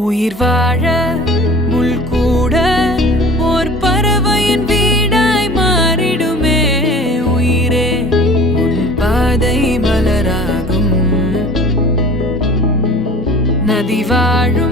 உயிர் வாழ முள் கூட ஓர் பறவையின் வீடாய் மாறிடுமே. உயிரே உன் பாதை மலராகும். நதி வாழும்